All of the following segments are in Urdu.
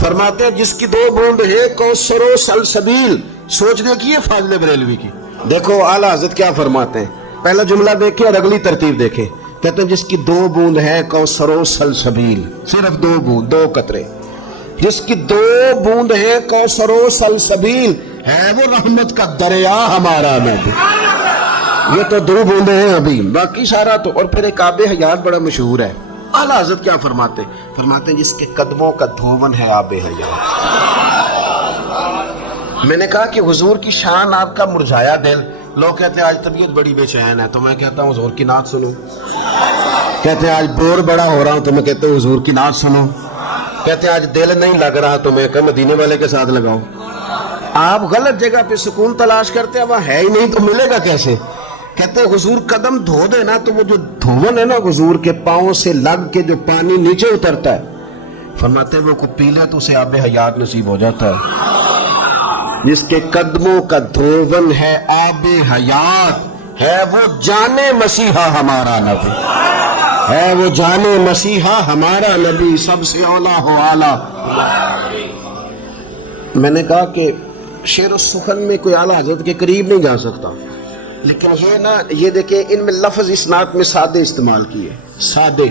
فرماتے ہیں جس کی 2 بوند ہے کوثر و سلسبیل. سوچ دیکھیے فاضل بریلوی کی. دیکھو اعلیٰ حضرت کیا فرماتے ہیں. پہلا جملہ دیکھیں اور اگلی ترتیب دیکھیں. کہتے ہیں جس کی 2 بوند ہے کوثر و سلسبیل. صرف 2 بوند، 2 قطرے. جس کی 2 بوند ہے کوثر و سلسبیل، ہے وہ رحمت کا دریا ہمارا نبی. یہ تو 2 بوندیں ہیں ابھی، باقی سارا تو. اور پھر ایک آب حیات بڑا مشہور ہے. اعلیٰ حضرت کیا فرماتے ہیں؟ فرماتے ہیں جس کے قدموں کا دھون ہے آب حیات. میں نے کہا کہ حضور کی شان آپ کا مرجھایا دل. لوگ کہتے ہیں آج طبیعت بڑی بے چین ہے، تو میں کہتا ہوں حضور کی نعت سنو. کہتے ہیں آج بور بڑا ہو رہا ہوں، تو میں کہتا ہوں حضور کی نعت سنو. کہتے ہیں آج دل نہیں لگ رہا، تو میں کہ مدینے والے کے ساتھ لگاؤ. آپ غلط جگہ پہ سکون تلاش کرتے ہیں، وہاں ہے ہی نہیں تو ملے گا کیسے. کہتے ہیں حضور قدم دھو دے نا، تو وہ جو دھون ہے نا حضور کے پاؤں سے لگ کے جو پانی نیچے اترتا ہے، فرماتے ہیں وہ کو پی لے تو اسے آب حیات نصیب ہو جاتا ہے. جس کے قدموں کا دھون ہے آب حیات، ہے وہ جان مسیحا ہمارا نبی. ہے وہ جان مسیحا ہمارا نبی، سب سے اولا ہو اعلیٰ. میں نے کہا کہ شعر و سخن میں کوئی اعلیٰ حضرت کے قریب نہیں جا سکتا، لیکن یہ دیکھیں ان میں لفظ اس نعت میں سادے استعمال کیے. سادے.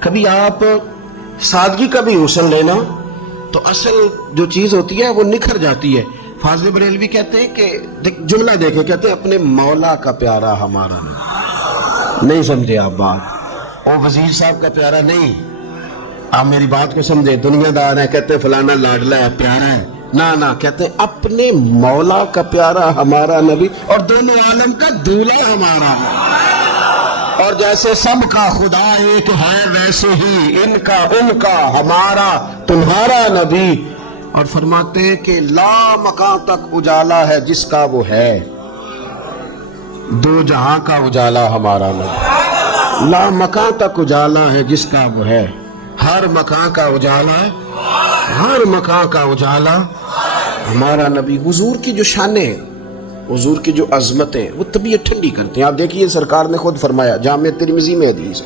کبھی آپ سادگی کا بھی حسن لینا تو اصل جو چیز ہوتی ہے وہ نکھر جاتی ہے. فاضل بریلوی کہتے ہیں کہ جملہ دیکھیں، کہتے ہیں اپنے مولا کا پیارا ہمارا نبی. نہیں سمجھے آپ بات؟ وہ وزیر صاحب کا پیارا نہیں. آپ میری بات کو سمجھے. دنیا دار ہیں، کہتے ہیں فلانا لاڈلا ہے، پیارا ہے. نہ کہتے ہیں اپنے مولا کا پیارا ہمارا نبی، اور دونوں عالم کا دولہا ہمارا نبی. اور جیسے سب کا خدا ایک ہے، ویسے ہی ان کا ہمارا تمہارا نبی. اور فرماتے ہیں کہ لا مکان تک اجالا ہے جس کا وہ ہے، 2 جہاں کا اجالا ہمارا نبی. لا مکان تک اجالا ہے جس کا وہ ہے، ہر مکان کا اجالا ہے، ہر مکان کا اجالا ہمارا نبی. حضور کی جو شانیں ہیں، حضور کی جو عظمتیں، وہ طبیعت ٹھنڈی کرتے ہیں. آپ دیکھیے سرکار نے خود فرمایا، جامع ترمذی میں حدیث،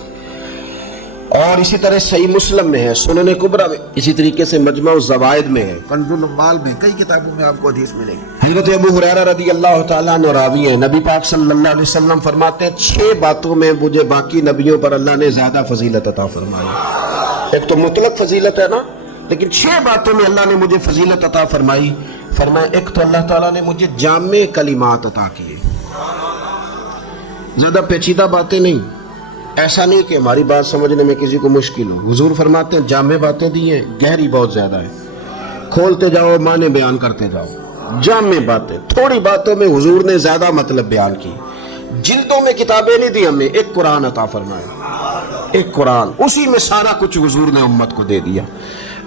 اور اسی طرح صحیح مسلم میں ہے، سنن کبریٰ میں، اسی طریقے سے مجمع الزوائد میں ہے، کنز الاموال میں، کئی کتابوں میں آپ کو حدیث ملے گی. حضرت ابو ہریرہ رضی اللہ تعالیٰ عنہ راوی ہیں. نبی پاک صلی اللہ علیہ وسلم فرماتے ہیں 6 باتوں میں مجھے باقی نبیوں پر اللہ نے زیادہ فضیلت عطا فرمائی. ایک تو مطلق فضیلت ہے نا، لیکن 6 باتوں میں اللہ نے مجھے فضیلت عطا فرمائی. فرمایا ایک تو اللہ تعالیٰ نے مجھے جامع کلمات عطا کیے، زیادہ پیچیدہ باتیں نہیں. ایسا نہیں کہ ہماری بات سمجھنے میں کسی کو مشکل ہو. حضور فرماتے ہیں جامع باتیں دی ہیں، گہری بہت زیادہ ہے. کھولتے جاؤ، معنی بیان کرتے جاؤ. جامع باتیں، تھوڑی باتوں میں حضور نے زیادہ مطلب بیان کی. جلدوں میں کتابیں نہیں دی ہمیں، ایک قرآن عطا فرمایا، ایک قرآن، اسی میں سارا کچھ حضور نے امت کو دے دیا.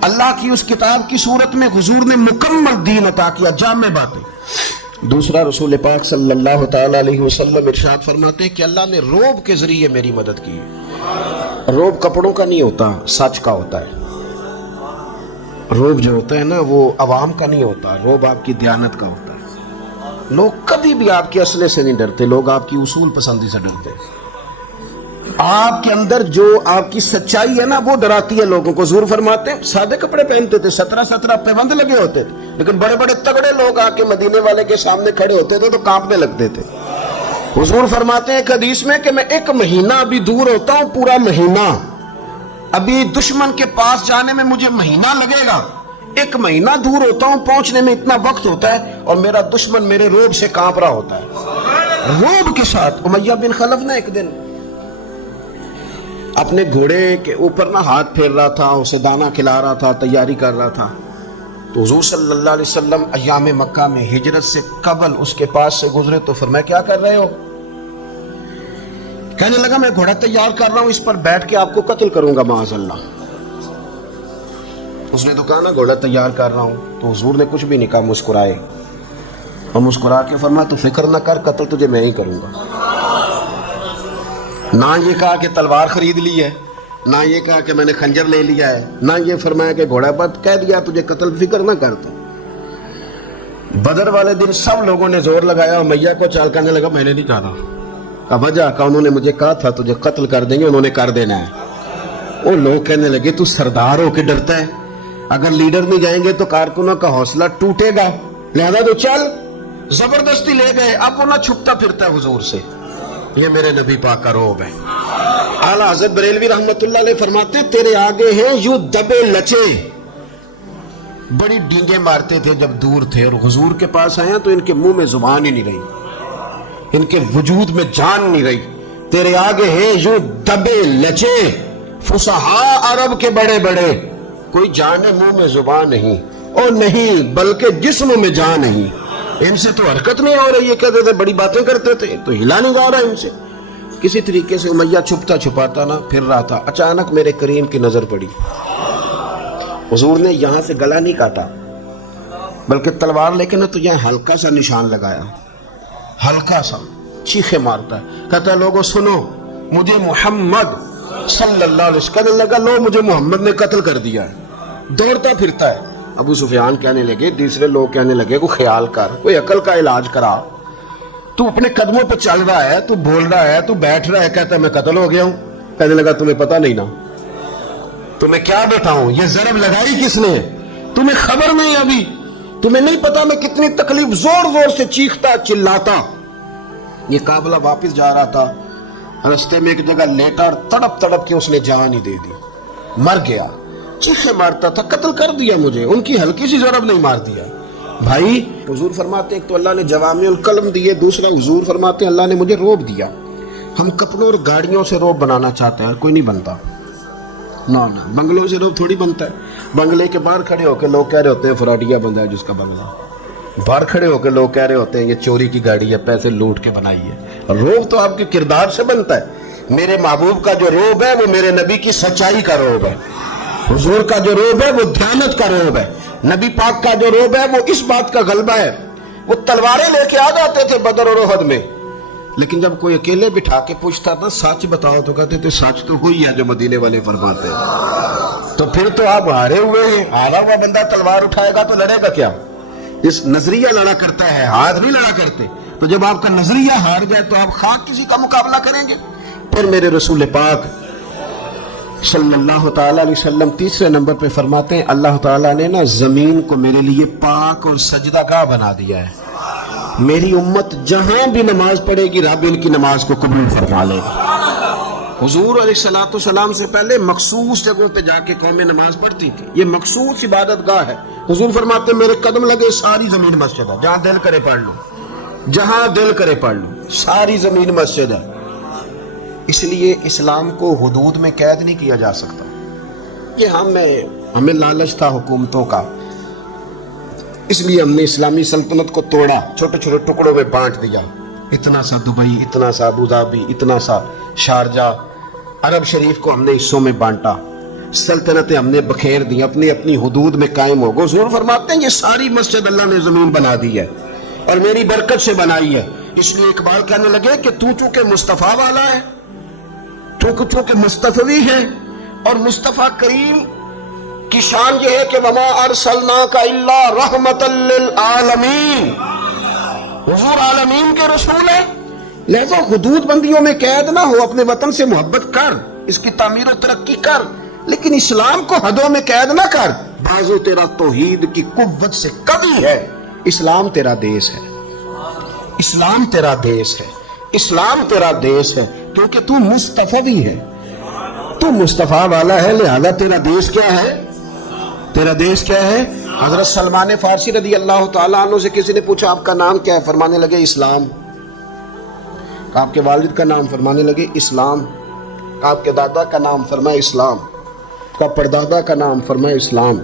اللہ کی اس کتاب کی صورت میں حضور نے مکمل دین عطا کیا، جامع باتیں. دوسرا، رسول پاک صلی اللہ تعالی علیہ وسلم ارشاد فرماتے ہیں کہ اللہ نے روب کے ذریعے میری مدد کی. روب کپڑوں کا نہیں ہوتا، سچ کا ہوتا ہے. روب جو ہوتا ہے نا وہ عوام کا نہیں ہوتا، روب آپ کی دیانت کا ہوتا ہے. لوگ کبھی بھی آپ کے اسلحے سے نہیں ڈرتے، لوگ آپ کی اصول پسندی سے ڈرتے ہیں. آپ کے اندر جو آپ کی سچائی ہے نا وہ ڈراتی ہے لوگوں کو. حضور فرماتے ہیں سادے کپڑے پہنتے تھے، 17 پیوند لگے ہوتے تھے، لیکن بڑے بڑے تگڑے لوگ آ کے مدینے والے کے سامنے کھڑے ہوتے تھے تو کانپنے لگتے تھے. حضور فرماتے ہیں ایک حدیث میں کہ میں 1 مہینہ ابھی دور ہوتا ہوں، پورا مہینہ. ابھی دشمن کے پاس جانے میں مجھے مہینہ لگے گا، 1 مہینہ دور ہوتا ہوں، پہنچنے میں اتنا وقت ہوتا ہے، اور میرا دشمن میرے روب سے کانپ رہا ہوتا ہے. روب کے ساتھ امیہ بن خلف نے ایک دن اپنے گھوڑے کے اوپر نہ ہاتھ پھیر رہا تھا، اسے دانہ کھلا رہا تھا، تیاری کر رہا تھا. تو حضور صلی اللہ علیہ وسلم ایام مکہ میں ہجرت سے قبل اس کے پاس سے گزرے تو فرمایا کیا کر رہے ہو؟ کہنے لگا میں گھوڑا تیار کر رہا ہوں، اس پر بیٹھ کے آپ کو قتل کروں گا معاذ اللہ. اس نے تو کہا نا گھوڑا تیار کر رہا ہوں. تو حضور نے کچھ بھی نہیں کہا، مسکرائے، اور مسکرا کے فرمایا تو فکر نہ کر، قتل تجھے میں ہی کروں گا. نہ یہ کہا کہ تلوار خرید لی ہے، نہ یہ کہا کہ میں نے خنجر لے لیا ہے، نہ یہ فرمایا کہ گھوڑا پر کہہ دیا تجھے قتل، فکر نہ کرتا. بدر والے دن سب لوگوں نے زور لگایا، امیہ کو چال کرنے لگا میں نے نہیں کہا تھا. وجہ کہ انہوں نے مجھے کہا تھا تجھے قتل کر دیں گے، انہوں نے کر دینا ہے. وہ لوگ کہنے لگے تو سردار ہو کے ڈرتا ہے. اگر لیڈر نہیں جائیں گے تو کارکنوں کا حوصلہ ٹوٹے گا، لہذا تو چل، زبردستی لے گئے۔ اب وہ نہ چھپتا پھرتا ہے حضور سے، یہ میرے نبی پاک کا روب ہے۔ اعلیٰ حضرت بریلوی رحمت اللہ علیہ فرماتے ہیں تیرے آگے ہیں یوں دبے لچے، بڑی ڈینگیں مارتے تھے جب دور تھے، اور حضور کے پاس آئے تو ان کے منہ میں زبان ہی نہیں رہی، ان کے وجود میں جان نہیں رہی۔ تیرے آگے ہیں یوں دبے لچے، فصحاء عرب کے بڑے بڑے، کوئی جان منہ میں زبان نہیں، اور نہیں بلکہ جسم میں جان نہیں۔ ان سے تو حرکت نہیں ہو رہی، یہ کہتے تھے بڑی باتیں کرتے تھے، تو ہلا نہیں جا رہا ان سے۔ کسی طریقے سے امیہ چھپتا چھپاتا نہ پھر رہا تھا۔ اچانک میرے کریم کی نظر پڑی، حضور نے یہاں سے گلا نہیں کاٹا بلکہ تلوار لے کے نہ تو یہاں ہلکا سا نشان لگایا، ہلکا سا، چیخے مارتا ہے، کہتا ہے لوگوں سنو، مجھے محمد صلی اللہ علیہ وسلم، کہنے لگا لو مجھے محمد نے قتل کر دیا ہے، دوڑتا پھرتا ہے۔ ابو سفیان کہنے لگے، دوسرے لوگ کہنے لگے کوئی خیال کر، کوئی عقل کا علاج کرا، تو اپنے قدموں پہ چل رہا ہے، تو بول رہا ہے، تو بیٹھ رہا ہے، کہتا ہے میں قتل ہو گیا ہوں۔ کہنے لگا تمہیں پتہ نہیں نا، تمہیں کیا بتاؤں، یہ ضرب لگائی کس نے، تمہیں خبر نہیں، ابھی تمہیں نہیں پتا میں کتنی تکلیف، زور زور سے چیختا چلاتا۔ یہ قافلہ واپس جا رہا تھا، رستے میں ایک جگہ لیٹا اور تڑپ تڑپ کے اس نے جان ہی دے دی، مر گیا، چیخے مارتا تھا قتل کر دیا مجھے، ان کی ہلکی سی ضرب نہیں مار دیا۔ بھائی حضور فرماتے ہیں ایک تو اللہ نے جوامع الکلم دیے، دوسرا حضور فرماتے ہیں اللہ نے مجھے روب دیا۔ ہم کپڑوں اور گاڑیوں سے روب بنانا چاہتے ہیں، کوئی نہیں بنتا، نہ بنگلوں سے روب تھوڑی بنتا ہے۔ بنگلے کے باہر کھڑے ہو کے لوگ کہہ رہے ہوتے ہیں فراڈیا بندہ ہے جس کا بنگلہ، باہر کھڑے ہو کے لوگ کہہ رہے ہوتے ہیں یہ چوری کی گاڑی ہے، پیسے لوٹ کے بنائی ہے۔ روب تو آپ کے کردار سے بنتا ہے۔ میرے محبوب کا جو روب ہے وہ میرے نبی کی سچائی کا روب ہے، حضور کا جو روب ہے وہ دیانت کا روب ہے، نبی پاک کا جو روب ہے وہ اس بات کا غلبہ ہے۔ وہ تلواریں لے کے آ جاتے تھے بدر اور احد میں، لیکن جب کوئی اکیلے بٹھا کے پوچھتا تھا سچ بتاؤ تو کہتے تھے سچ تو ہوئی ہے جو مدینے والے فرماتے ہیں۔ تو پھر تو آپ ہارے ہوئے ہیں، ہارا ہوا بندہ تلوار اٹھائے گا تو لڑے گا کیا؟ اس نظریہ لڑا کرتا ہے، ہاتھ نہیں لڑا کرتے۔ تو جب آپ کا نظریہ ہار جائے تو آپ خاک کسی کا مقابلہ کریں گے؟ پھر میرے رسول پاک صلی اللہ تعالیٰ علیہ وسلم تیسرے نمبر پہ فرماتے ہیں اللہ تعالیٰ نے نا زمین کو میرے لیے پاک اور سجدہ گاہ بنا دیا ہے، میری امت جہاں بھی نماز پڑھے گی رب ان کی نماز کو قبول فرما لے گا۔ حضور علیہ الصلوۃ والسلام سے پہلے مخصوص جگہوں پہ جا کے قومیں نماز پڑھتی تھی، یہ مخصوص عبادت گاہ ہے۔ حضور فرماتے ہیں میرے قدم لگے ساری زمین مسجد ہے، جہاں دل کرے پڑھ لو، جہاں دل کرے پڑھ لو، ساری زمین مسجد ہے۔ اس لیے اسلام کو حدود میں قید نہیں کیا جا سکتا۔ یہ ہمیں لالچ تھا حکومتوں کا، اس لیے ہم نے اسلامی سلطنت کو توڑا، چھوٹے چھوٹے ٹکڑوں میں بانٹ دیا، اتنا سا دبئی، اتنا سا ابو ظہبی، اتنا سا شارجہ، عرب شریف کو ہم نے حصوں میں بانٹا، سلطنتیں ہم نے بکھیر دی، اپنی اپنی حدود میں قائم ہو گئے۔ حضور فرماتے ہیں یہ ساری مسجد اللہ نے زمین بنا دی ہے اور میری برکت سے بنائی ہے۔ اس لیے اقبال کہنے لگے کہ تو چونکہ مصطفیٰ والا ہے، چونکہ مصطفی ہے، اور مصطفیٰ کریم کی شان یہ ہے کہ وما ارسلناک الا رحمۃ للعالمین، حضور عالمین کے رسول ہے، لہذا حدود بندیوں میں قید نہ ہو، اپنے وطن سے محبت کر، اس کی تعمیر و ترقی کر، لیکن اسلام کو حدوں میں قید نہ کر۔ بازو تیرا توحید کی قوت سے کبھی ہے، اسلام تیرا دیس ہے، اسلام تیرا دیس ہے، اسلام تیرا دیس ہے، کیونکہ تو مصطفی ہے، تو مصطفیٰ والا ہے، لہذا تیرا دیس کیا ہے؟ تیرا دیس کیا ہے؟ حضرت سلمان فارسی رضی اللہ تعالیٰ عنہ سے کسی نے پوچھا آپ کا نام کیا ہے؟ فرمانے لگے اسلام۔ آپ کے والد کا نام؟ فرمانے لگے اسلام۔ آپ کے دادا کا نام؟ فرمایا اسلام۔ آپ کا پردادا کا نام؟ فرمایا اسلام۔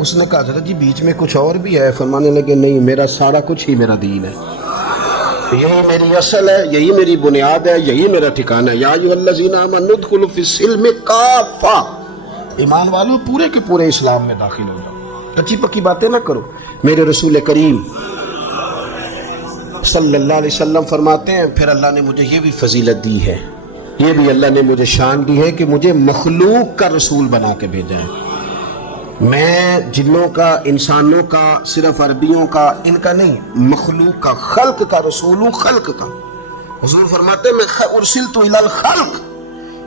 اس نے کہا حضرت جی بیچ میں کچھ اور بھی ہے؟ فرمانے لگے نہیں، میرا سارا کچھ ہی میرا دین ہے، یہی میری اصل ہے، یہی میری بنیاد ہے، یہی میرا ٹھکانہ ہے۔ یا ایھا الذین آمنوا ادخلوا فی السلم کافہ، ایمان والو پورے کے پورے اسلام میں داخل ہو جاؤ، کچی پکی باتیں نہ کرو۔ میرے رسول کریم صلی اللہ علیہ وسلم فرماتے ہیں پھر اللہ نے مجھے یہ بھی فضیلت دی ہے، یہ بھی اللہ نے مجھے شان دی ہے کہ مجھے مخلوق کا رسول بنا کے بھیجا ہے۔ میں جنوں کا، انسانوں کا، صرف عربیوں کا، ان کا نہیں، مخلوق کا، خلق کا رسول ہوں، خلق کا۔ حضور فرماتے ہیں میں ارسلت الی الخلق،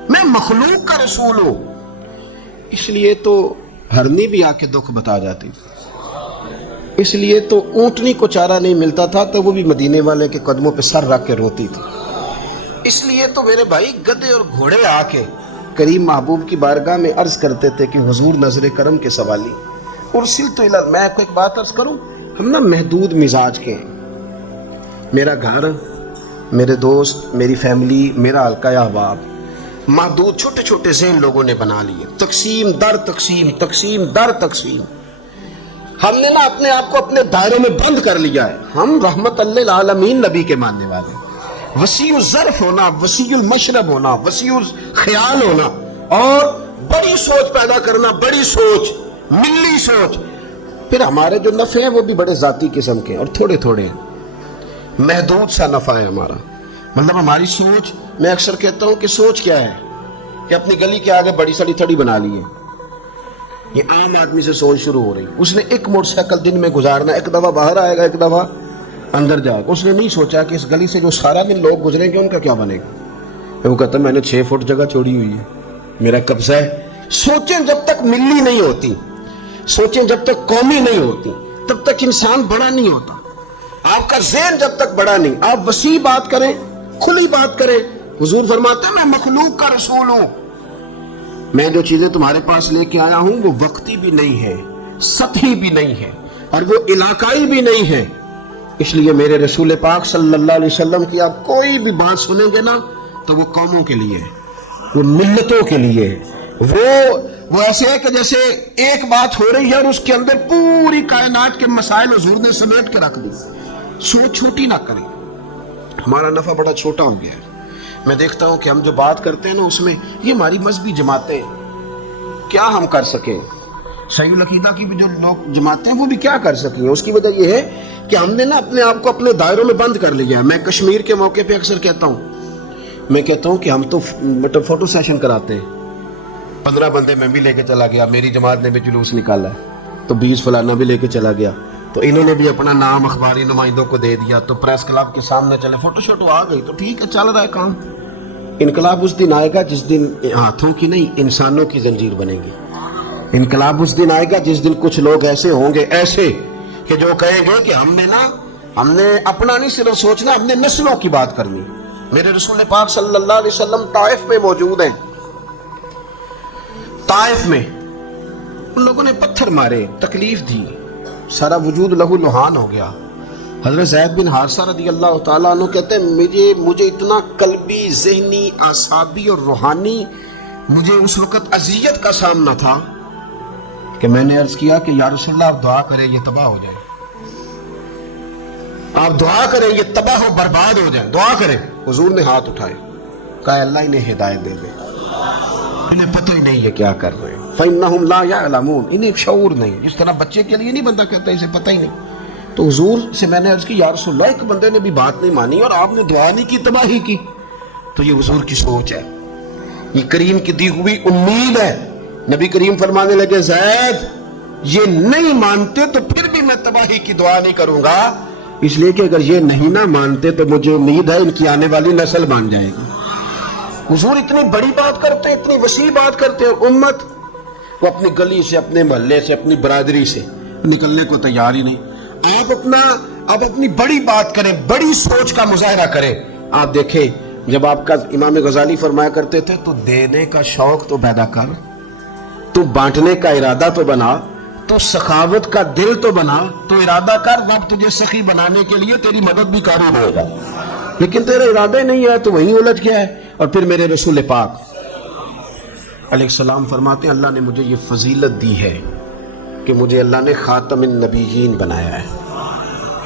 میں مخلوق کا رسول ہوں۔ اس لیے تو ہرنی بھی آ کے دکھ بتا جاتی تھی. اس لیے تو اونٹنی کو چارہ نہیں ملتا تھا تو وہ بھی مدینے والے کے قدموں پہ سر رکھ کے روتی تھی. اس لیے تو میرے بھائی گدھے اور گھوڑے آ کے کریم محبوب کی بارگاہ میں عرض کرتے تھے کہ حضور نظر کرم کے سوالی ارسلت الی. میں آپ کو ایک بات عرض کروں, ہم نا محدود مزاج کے ہیں. میرا گھر, میرے دوست, میری فیملی, میرا حلقہ احباب محدود چھوٹے چھوٹے ذہن لوگوں نے بنا لیے, تقسیم در تقسیم, تقسیم در تقسیم. ہم نے نا اپنے آپ کو اپنے دائرے میں بند کر لیا ہے. ہم رحمت للعالمین نبی کے ماننے والے, وسیع الظرف ہونا, وسیع المشرب ہونا, وسیع الخیال ہونا اور بڑی سوچ پیدا کرنا, بڑی سوچ, ملی سوچ. پھر ہمارے جو نفع ہیں وہ بھی بڑے ذاتی قسم کے اور تھوڑے تھوڑے ہیں, محدود سا نفع ہے ہمارا. مطلب ہماری سوچ, میں اکثر کہتا ہوں کہ سوچ کیا ہے کہ اپنی گلی کے آگے بڑی سڑی تھڑی بنا لی ہے. یہ عام آدمی سے سوچ شروع ہو رہی. اس نے ایک موٹر سائیکل دن میں گزارنا, ایک دفعہ باہر آئے گا, ایک دفعہ اندر جائے گا. اس نے نہیں سوچا کہ اس گلی سے جو سارا دن لوگ گزریں گے ان کا کیا بنے گا. وہ کہتا ہے میں نے 6 فٹ جگہ چھوڑی ہوئی ہے, میرا قبضہ ہے. سوچیں جب تک ملی نہیں ہوتی, سوچیں جب تک قومی نہیں ہوتی, تب تک انسان بڑا نہیں ہوتا. آپ کا ذہن جب تک بڑا نہیں, آپ وسیع بات کریں, کھلی بات کریں. حضور فرماتے ہیں میں مخلوق کا رسول ہوں, میں جو چیزیں تمہارے پاس لے کے آیا ہوں وہ وقتی بھی نہیں ہے, سطحی بھی نہیں ہے اور وہ علاقائی بھی نہیں ہے. اس لیے میرے رسول پاک صلی اللہ علیہ وسلم کی آپ کوئی بھی بات سنیں گے نا تو وہ قوموں کے لیے ہے, وہ ملتوں کے لیے ہے. وہ ایسے ہے کہ جیسے ایک بات ہو رہی ہے اور اس کے اندر پوری کائنات کے مسائل حضور نے سمیٹ کے رکھ دی. سوچ چھوٹی نہ کریں. ہمارا نفع بڑا چھوٹا ہو گیا ہے. میں دیکھتا ہوں کہ ہم جو بات کرتے ہیں نا اس میں یہ ہماری مذہبی جماعتیں کیا ہم کر سکیں, صحیح العقیدہ کی بھی جو لوگ جماعتیں ہیں وہ بھی کیا کر سکیں. اس کی وجہ یہ ہے کہ ہم نے نا اپنے آپ کو اپنے دائروں میں بند کر لیا ہے. میں کشمیر کے موقع پہ اکثر کہتا ہوں کہ ہم تو فوٹو سیشن کراتے ہیں. 15 بندے میں بھی لے کے چلا گیا, میری جماعت نے بھی جلوس نکالا ہے, تو 20 فلانا بھی لے کے چلا گیا, تو انہوں نے بھی اپنا نام اخباری نمائندوں کو دے دیا, تو پریس کلب کے سامنے چلے, فوٹو شوٹو آ گئی, تو ٹھیک ہے چل رہا ہے کام. انقلاب اس دن آئے گا جس دن ہاتھوں کی نہیں انسانوں کی زنجیر بنے گی. انقلاب اس دن آئے گا جس دن کچھ لوگ ایسے ہوں گے, ایسے کہ جو کہیں گے کہ ہم نے اپنا نہیں صرف سوچنا, ہم نے نسلوں کی بات کرنی. میرے رسول پاک صلی اللہ علیہ وسلم طائف میں موجود ہیں. طائف میں ان لوگوں نے پتھر مارے, تکلیف دی, سارا وجود لہو لہان ہو گیا. حضرت زید بن حارثہ رضی اللہ تعالیٰ عنہ کہتے ہیں مجھے اتنا قلبی, ذہنی, اعصابی اور روحانی مجھے اس وقت اذیت کا سامنا تھا کہ میں نے عرض کیا کہ یا رسول اللہ آپ دعا کریں یہ تباہ ہو جائے, آپ دعا کریں یہ تباہ و برباد ہو جائے, دعا کریں. حضور نے ہاتھ اٹھائے, کہا اللہ انہیں ہدایت دے دے, انہیں پتہ ہی نہیں ہے کیا کر رہے ہیں. فَإِنَّهُمْ لَا يَعْلَمُونَ, انہیں شعور نہیں. جس طرح بچے کے لیے نہیں بندہ کہتا اسے پتہ ہی نہیں. تو حضور سے میں نے عرض کی یا رسول اللہ ایک بندے نے بھی بات نہیں مانی اور آپ نے دعا نہیں کی, تباہی کی. تو یہ حضور کی سوچ ہے, یہ کریم کی دی ہوئی امید ہے. نبی کریم فرمانے لگے زید یہ نہیں مانتے تو پھر بھی میں تباہی کی دعا نہیں کروں گا, اس لیے کہ اگر یہ نہیں نہ مانتے تو مجھے امید ہے ان کی آنے والی نسل مان جائے گی. حضور اتنی بڑی بات کرتے ہیں, اتنی وسیع بات کرتے ہیں, امت وہ اپنی گلی سے, اپنے محلے سے, اپنی برادری سے نکلنے کو تیار ہی نہیں. آپ اپنی بڑی بات کریں, بڑی سوچ کا مظاہرہ کریں. آپ دیکھیں جب آپ کا امام غزالی فرمایا کرتے تھے تو دینے کا شوق تو پیدا کر, تو بانٹنے کا ارادہ تو بنا, تو سخاوت کا دل تو بنا, تو ارادہ کر, رب تجھے سخی بنانے کے لیے تیری مدد بھی کاری دے گا. لیکن تیرا ارادہ ہی نہیں ہے تو وہیں الجھ گیا ہے. اور پھر میرے رسول پاک علیہ السلام فرماتے ہیں اللہ نے مجھے یہ فضیلت دی ہے کہ مجھے اللہ نے خاتم النبیین بنایا ہے,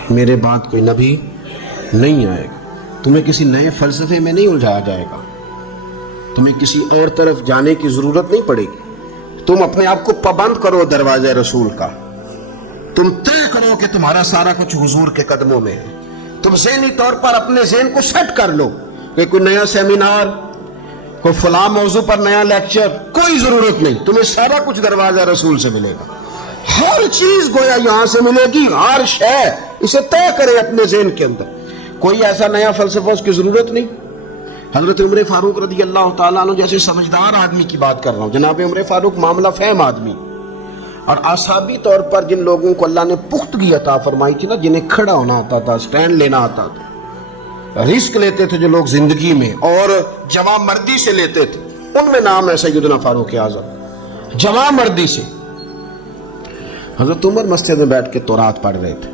میرے بعد کوئی نبی نہیں آئے گا. تمہیں کسی نئے فلسفے میں نہیں الجھایا جائے گا, تمہیں کسی اور طرف جانے کی ضرورت نہیں پڑے گی. تم اپنے آپ کو پابند کرو دروازے رسول کا, تم طے کرو کہ تمہارا سارا کچھ حضور کے قدموں میں ہے. تم ذہنی طور پر اپنے ذہن کو سیٹ کر لو کہ کوئی نیا سیمینار, کوئی فلاں موضوع پر نیا لیکچر, کوئی ضرورت نہیں. تمہیں سارا کچھ دروازہ رسول سے ملے گا, ہر چیز گویا یہاں سے ملے گی, ہر شے. اسے طے کرے اپنے ذہن کے اندر, کوئی ایسا نیا فلسفہ اس کی ضرورت نہیں. حضرت عمر فاروق رضی اللہ تعالیٰ عنہ جیسے سمجھدار آدمی کی بات کر رہا ہوں, جناب عمر فاروق معاملہ فہم آدمی, اور اعصابی طور پر جن لوگوں کو اللہ نے پختگی عطا فرمائی تھی نا، جنہیں کھڑا ہونا آتا تھا، سٹینڈ لینا آتا تھا، رسک لیتے تھے جو لوگ زندگی میں اور جواں مردی سے لیتے تھے، ان میں نام ہے سیدنا فاروق اعظم۔ جواں مردی سے حضرت عمر مسجد میں بیٹھ کے تورات پڑھ رہے تھے،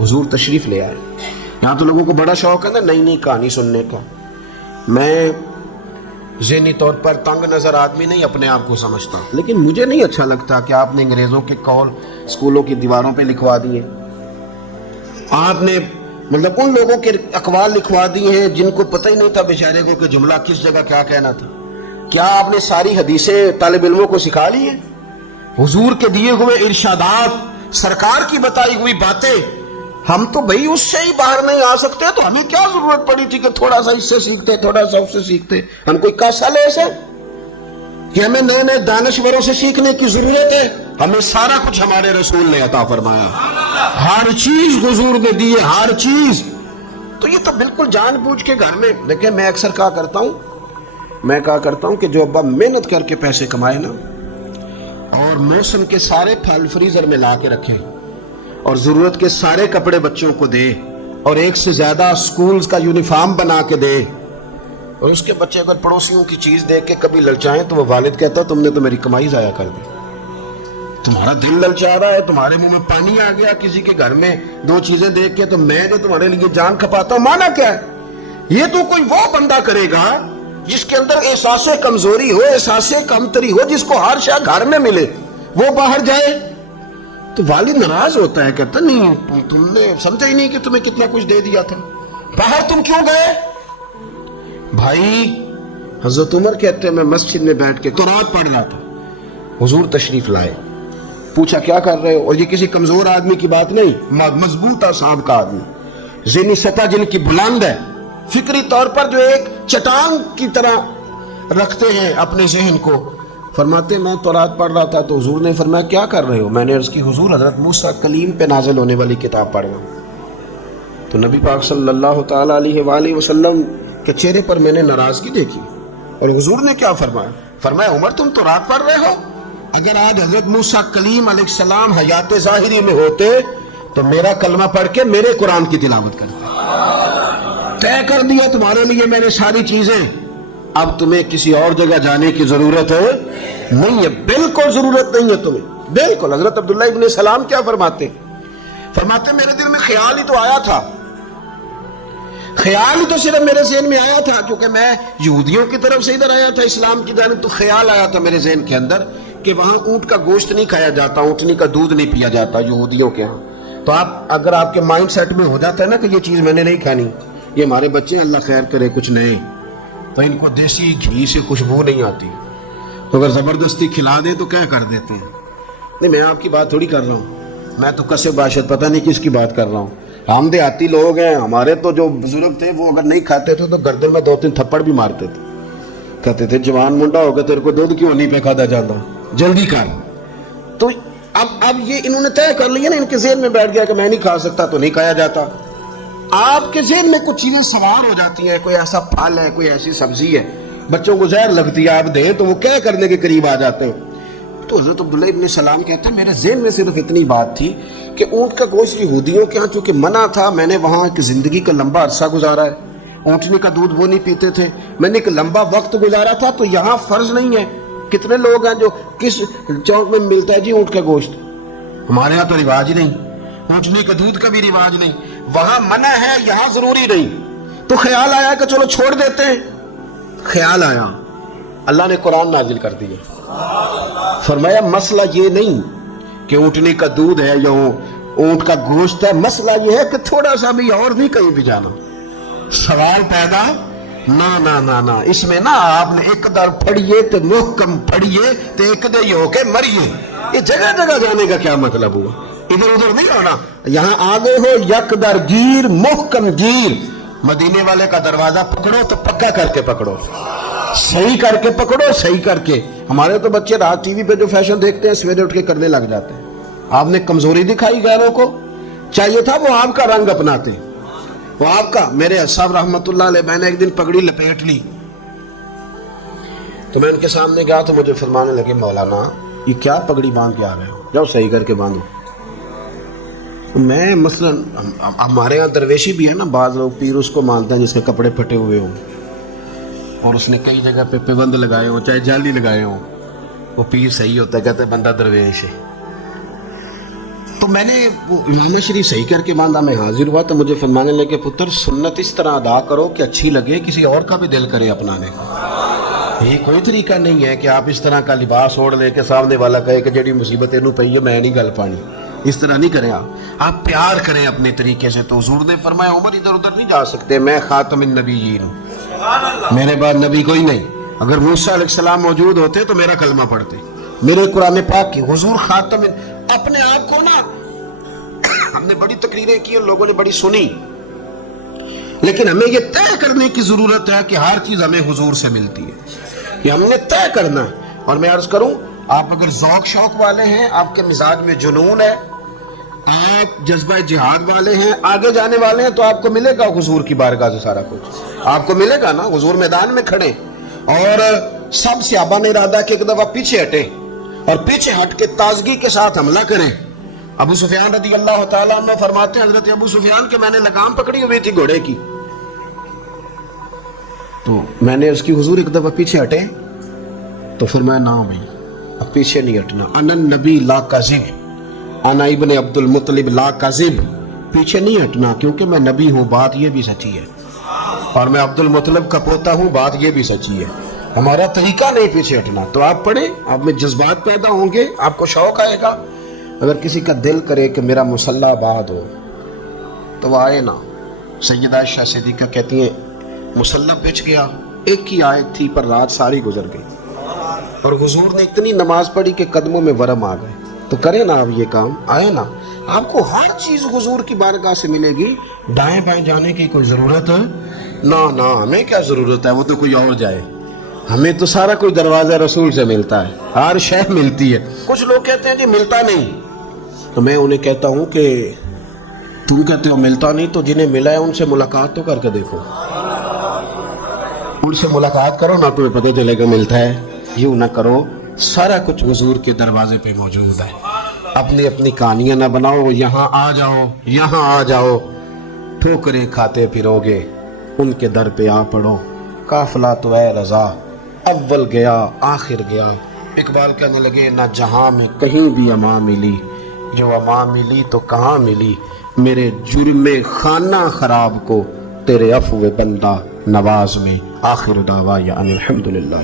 حضور تشریف لے آئے۔ یہاں تو لوگوں کو بڑا شوق ہے نا نئی نئی کہانی سننے کا۔ میں ذہنی طور پر تنگ نظر آدمی نہیں اپنے آپ کو سمجھتا، لیکن مجھے نہیں اچھا لگتا کہ آپ نے انگریزوں کے قول اسکولوں کی دیواروں پہ لکھوا دیے، آپ نے مطلب ان لوگوں کے اقوال لکھوا دیے ہیں جن کو پتہ ہی نہیں تھا بیچارے کو کہ جملہ کس جگہ کیا کہنا تھا۔ کیا آپ نے ساری حدیثیں طالب علموں کو سکھا لی ہیں؟ حضور کے دیے ہوئے ارشادات، سرکار کی بتائی ہوئی باتیں، ہم تو بھئی اس سے ہی باہر نہیں آ سکتے، تو ہمیں کیا ضرورت پڑی تھی کہ تھوڑا سا اس سے سیکھتے، تھوڑا سا اس سے سیکھتے؟ ہم کوئی کیسا لے سے کہ ہمیں نئے نئے دانشوروں سے سیکھنے کی ضرورت ہے؟ ہمیں سارا کچھ ہمارے رسول نے عطا فرمایا، ہر چیز حضور نے دی ہے، ہر چیز۔ تو یہ تو بالکل جان بوجھ کے گھر میں دیکھیں، میں اکثر کہا کرتا ہوں کہ جو ابا محنت کر کے پیسے کمائے نا اور موسم کے سارے پھل فریزر میں لا کے رکھیں اور ضرورت کے سارے کپڑے بچوں کو دے اور ایک سے زیادہ سکولز کا یونیفارم بنا کے دے، اور اس کے بچے اگر پڑوسیوں کی چیز دیکھ کے کبھی للچائیں تو وہ والد کہتا ہے تم نے تو میری کمائی ضائع کر دی، تمہارا دل للچا رہا ہے، تمہارے منہ میں پانی آ گیا کسی کے گھر میں دو چیزیں دیکھ کے، تو میں جو تمہارے لیے جان کھپاتا ہوں، مانا کیا ہے؟ یہ تو کوئی وہ بندہ کرے گا جس کے اندر احساس کمزوری ہو، احساس کمتری ہو، جس کو ہر شے گھر میں ملے، وہ باہر جائے تو والد ناراض ہوتا ہے، کہتا نہیں تم نے سمجھا ہی نہیں کہ تمہیں کتنا کچھ دے دیا تھا، باہر تم کیوں گئے؟ بھائی حضرت عمر کہتے ہیں میں مسجد میں بیٹھ کے تورات پڑھ رہا تھا، حضور تشریف لائے، پوچھا کیا کر رہے ہو؟ اور یہ کسی کمزور آدمی کی بات نہیں، مضبوط اعصاب کا آدمی، ذہنی سطح جن کی بلند ہے، فکری طور پر جو ایک چٹان کی طرح رکھتے ہیں اپنے ذہن کو، فرماتے میں تورات پڑھ رہا تھا تو حضور نے فرمایا کیا کر رہے ہو؟ میں نے عرض کی حضور حضرت موسیٰ کلیم پہ نازل ہونے والی کتاب پڑھ رہا ہوں۔ تو نبی پاک صلی اللہ تعالیٰ علیہ وآلہ وسلم کے چہرے پر میں نے ناراضگی دیکھی، اور حضور نے کیا فرمایا؟ فرمایا عمر تم تورات پڑھ رہے ہو؟ اگر آج حضرت موسیٰ کلیم علیہ السلام حیات ظاہری میں ہوتے تو میرا کلمہ پڑھ کے میرے قرآن کی تلاوت کرتے۔ طے کر دیا تمہارے لیے میں نے ساری چیزیں، اب تمہیں کسی اور جگہ جانے کی ضرورت ہے نہیں ہے، بالکل ضرورت نہیں ہے تمہیں، بالکل۔ حضرت عبداللہ ابن سلام کیا فرماتے میرے دل میں خیال ہی تو آیا تھا، خیال ہی تو صرف میرے ذہن میں آیا تھا، کیونکہ میں یہودیوں کی طرف سے ادھر آیا تھا اسلام کی جانب، تو خیال آیا تھا میرے ذہن کے اندر کہ وہاں اونٹ کا گوشت نہیں کھایا جاتا، اونٹنی کا دودھ نہیں پیا جاتا یہودیوں کے ہاں۔ تو اگر آپ کے مائنڈ سیٹ میں ہو جاتا ہے نا کہ یہ چیز میں نے نہیں کھانی، یہ ہمارے بچے اللہ خیر کرے کچھ نئے، تو ان کو دیسی گھی سے خوشبو نہیں آتی، تو اگر زبردستی کھلا دیں تو کیا کر دیتے ہیں۔ نہیں میں آپ کی بات تھوڑی کر رہا ہوں، میں تو کسے باشد پتہ نہیں کس کی بات کر رہا ہوں۔ ہم دیہاتی لوگ ہیں، ہمارے تو جو بزرگ تھے وہ اگر نہیں کھاتے تھے تو گردن میں 2-3 تھپڑ بھی مارتے تھے، کہتے تھے جوان منڈا ہو گیا تیرے کو دودھ کیوں نہیں پہ کھاتا جاتا، جلدی کر۔ تو اب یہ انہوں نے طے کر لیا نا، ان کے ذہن میں بیٹھ گیا کہ میں نہیں کھا سکتا تو نہیں کھایا جاتا۔ آپ کے ذہن میں کچھ چیزیں سوار ہو جاتی ہیں، کوئی ایسا پھل ہے، کوئی ایسی سبزی ہے، بچوں کو زہر لگتی ہے، آپ دیں تو وہ کیا کرنے کے قریب آ جاتے ہیں۔ تو حضرت عبداللہ ابن سلام کہتے ہیں میرے ذہن میں صرف اتنی بات تھی کہ اونٹ کا گوشت یہودیوں کے ہاں چونکہ منع تھا، میں نے وہاں ایک زندگی کا لمبا عرصہ گزارا ہے، اونٹنی کا دودھ وہ نہیں پیتے تھے، میں نے ایک لمبا وقت گزارا تھا، تو یہاں فرض نہیں ہے۔ کتنے لوگ ہیں جو کس چوک میں ملتا ہے جی اونٹ کا گوشت، ہمارے یہاں تو رواج ہی نہیں، اونٹنی کا دودھ کا بھی رواج نہیں، وہاں منع ہے یہاں ضروری نہیں، تو خیال آیا کہ چلو چھوڑ دیتے ہیں۔ خیال آیا، اللہ نے قرآن نازل کر دیا، فرمایا مسئلہ یہ نہیں کہ اونٹنی کا دودھ ہے یا اونٹ کا گوشت ہے، مسئلہ یہ ہے کہ تھوڑا سا بھی اور نہیں کہیں بھی جانا۔ سوال پیدا نہ اس میں نا آپ نے ایک در پڑھیے تو محکم پڑھیے تو ایک دے ہو کے مریے، یہ جگہ جگہ جانے کا کیا مطلب ہوا؟ ادھر ادھر نہیں ہونا، یہاں آگے ہو یک در گیر محکم گیر، مدینے والے کا دروازہ پکڑو تو پکا کر کے پکڑو، صحیح کر کے پکڑو، صحیح کر کے۔ ہمارے تو بچے رات ٹی وی پہ جو فیشن دیکھتے ہیں سویرے اٹھ کے کرنے لگ جاتے ہیں۔ آپ نے کمزوری دکھائی غیروں کو، چاہیے تھا وہ آپ کا رنگ اپناتے، وہ آپ کا۔ میرے صاحب رحمت اللہ علیہ، میں نے ایک دن پگڑی لپیٹ لی تو میں ان کے سامنے گیا تو مجھے فرمانے لگے مولانا یہ کیا پگڑی باندھ کے آ رہے ہو؟ جاؤ صحیح کر کے باندھو. میں مثلا ہمارے یہاں درویشی بھی ہے نا, بعض لوگ پیر اس کو مانتے ہیں جس کے کپڑے پھٹے ہوئے ہوں اور اس نے کئی جگہ پہ پابند لگائے ہوں, چاہے جالی لگائے ہوں, وہ پیر صحیح ہوتا ہے, کہتے ہیں بندہ درویش ہے. تو میں نے وہ امام شریف صحیح کر کے باندھا, میں حاضر ہوا تو مجھے فرمانے لگے پتر سنت اس طرح ادا کرو کہ اچھی لگے, کسی اور کا بھی دل کرے اپنانے کا. یہ کوئی طریقہ نہیں ہے کہ آپ اس طرح کا لباس اوڑھ لے کے سامنے والا کہے کہ جڑی مصیبت اینو پئی ہے میں نہیں گل پانی. اس طرح نہیں کریں آپ پیار کریں اپنے طریقے سے. تو حضور نے فرمایا عمر ادھر ادھر نہیں جا سکتے, میں خاتم النبیین ہوں, میرے بعد نبی کوئی نہیں. اگر موسیٰ علیہ السلام موجود ہوتے تو میرا کلمہ پڑھتے, میرے قرآن پاک کی حضور خاتم. اپنے آپ کو نا ہم نے بڑی تقریریں کی, ان لوگوں نے بڑی سنی, لیکن ہمیں یہ طے کرنے کی ضرورت ہے کہ ہر چیز ہمیں حضور سے ملتی ہے. یہ ہم نے طے کرنا ہے. اور میں عرض کروں, آپ اگر ذوق شوق والے ہیں, آپ کے مزاج میں جنون ہے, آپ جذبہ جہاد والے ہیں, آگے جانے والے ہیں, تو آپ کو ملے گا حضور کی بارگاہ سے سارا کچھ. آپ کو ملے گا نا, حضور میدان میں کھڑے اور سب صحابہ نے ارادہ کہ ایک دفعہ پیچھے ہٹے اور پیچھے ہٹ کے تازگی کے ساتھ حملہ کریں. ابو سفیان رضی اللہ تعالیٰ عنہ فرماتے ہیں حضرت ابو سفیان کہ میں نے لگام پکڑی ہوئی تھی گھوڑے کی, تو میں نے اس کی حضور ایک دفعہ پیچھے ہٹے, تو فرمایا نہ بھائی اب پیچھے نہیں ہٹنا, انا النبی لا کذب, انا ابن عبد المطلب لا کذب, پیچھے نہیں ہٹنا کیونکہ میں نبی ہوں, بات یہ بھی سچی ہے, اور میں عبد المطلب کا پوتا ہوں, بات یہ بھی سچی ہے. ہمارا طریقہ نہیں پیچھے ہٹنا. تو آپ پڑھیں, آپ میں جذبات پیدا ہوں گے, آپ کو شوق آئے گا. اگر کسی کا دل کرے کہ میرا مصلی آباد ہو تو وہ آئے نا. سیدہ عائشہ صدیقہ کہتی ہیں مصلی پچ گیا, ایک ہی آیت تھی پر رات ساری گزر گئی, اور حضور نے اتنی نماز پڑھی کہ قدموں میں ورم آ گئے. تو کریں نا آپ یہ کام, آئے نا, آپ کو ہر چیز حضور کی بارگاہ سے ملے گی. دائیں بائیں جانے کی کوئی ضرورت ہے نہ, ہمیں کیا ضرورت ہے, وہ تو کوئی اور جائے. ہمیں تو سارا کوئی دروازہ رسول سے ملتا ہے, ہر شے ملتی ہے. کچھ لوگ کہتے ہیں جی ملتا نہیں, تو میں انہیں کہتا ہوں کہ تم کہتے ہو ملتا نہیں, تو جنہیں ملا ہے ان سے ملاقات تو کر کے دیکھو, ان سے ملاقات کرو نا, تمہیں پتہ چلے گا ملتا ہے. یوں نہ کرو, سارا کچھ حضور کے دروازے پہ موجود ہے. اپنی اپنی کہانیاں نہ بناؤ, یہاں آ جاؤ یہاں آ جاؤ, ٹھوکریں کھاتے پھرو گے, ان کے در پہ آ پڑو. قافلہ تو اے رضا اول گیا آخر گیا. اقبال کہنے لگے نہ جہاں میں کہیں بھی امان ملی, جو امان ملی تو کہاں ملی, میرے جرم خانہ خراب کو تیرے عفو بندہ نواز میں. آخر دعوایا ان الحمدللہ.